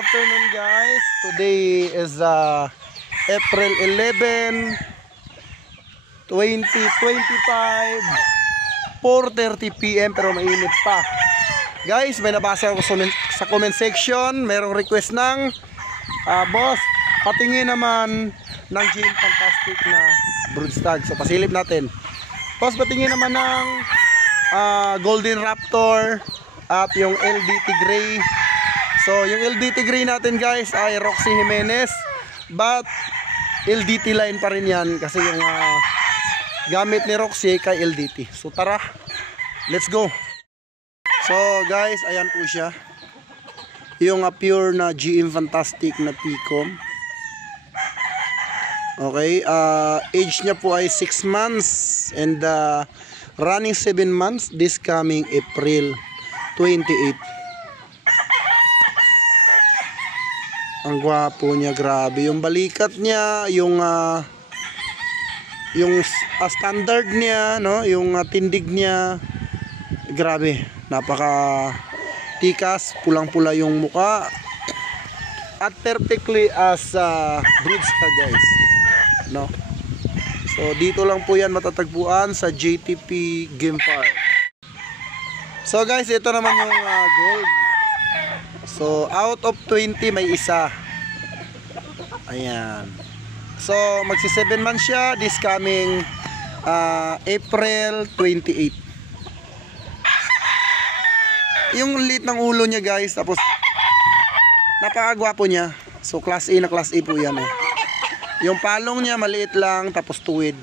afternoon guys. Today is April 11, 2025, 4:30 PM pero mainit pa. Guys, may nabasa ako sa comment section. Merong request ng boss, patingin naman ng Gym Fantastic na broodstag. So pasilip natin. Boss, patingin naman ng Golden Raptor at yung LDT Gray. So yung LDT Gray natin guys ay Roxy Jimenez, but LDT line pa rin yan kasi yung gamit ni Roxy kay LDT. So tara, let's go. So guys, ayan po siya, yung pure na GM Fantastic na Picom. Okay, age niya po ay 6 months and running 7 months this coming April 28. Ang gwapo niya, grabe. Yung balikat niya, yung standard niya, no? Yung tindig niya, grabe. Napaka tikas, pulang-pula yung muka. At perfectly as broodstag guys, no? So dito lang po yan matatagpuan sa JTP Game Farm. So guys, ito naman yung gold. So out of 20 may isa. Ayan. So magsi 7 months siya this coming April 28. Yung lit ng ulo niya guys, tapos napakagwapo niya. So class A na class A po yan. Yung palong niya maliit lang, tapos tuwid.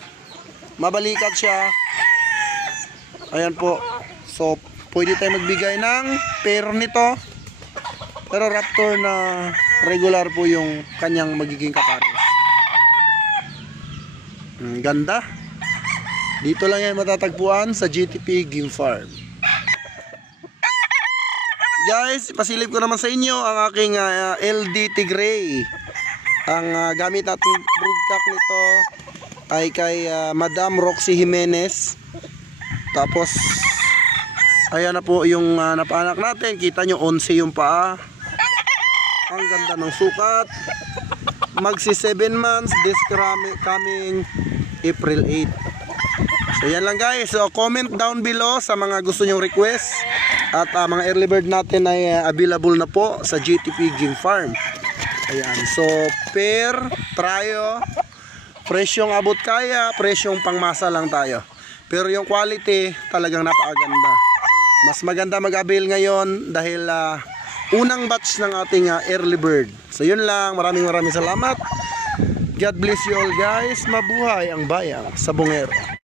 Mabalikat siya. Ayan po. So pwede tayo magbigay ng pair nito. Pero Raptor na regular po yung kanyang magiging kapares. Ganda. Dito lang yan matatagpuan sa GTP Game Farm. Guys, pasilip ko naman sa inyo ang aking LDT Gray. Ang gamit nating broodcock nito ay kay Madam Roxy Jimenez. Tapos ayan na po yung napaanak natin. Kita nyo 11 yung paa. Ang ganda ng sukat. Magsi 7 months this coming April 8. So yan lang guys. So comment down below sa mga gusto nyong request. At mga early bird natin ay available na po sa GTP Game Farm. Ayan. So pair, trio, presyong abot kaya, presyong pangmasa lang tayo. Pero yung quality talagang napakaganda. Mas maganda mag-avail ngayon dahil unang batch ng ating early bird. So yun lang, maraming salamat. God bless you all guys. Mabuhay ang bayang Sabongero.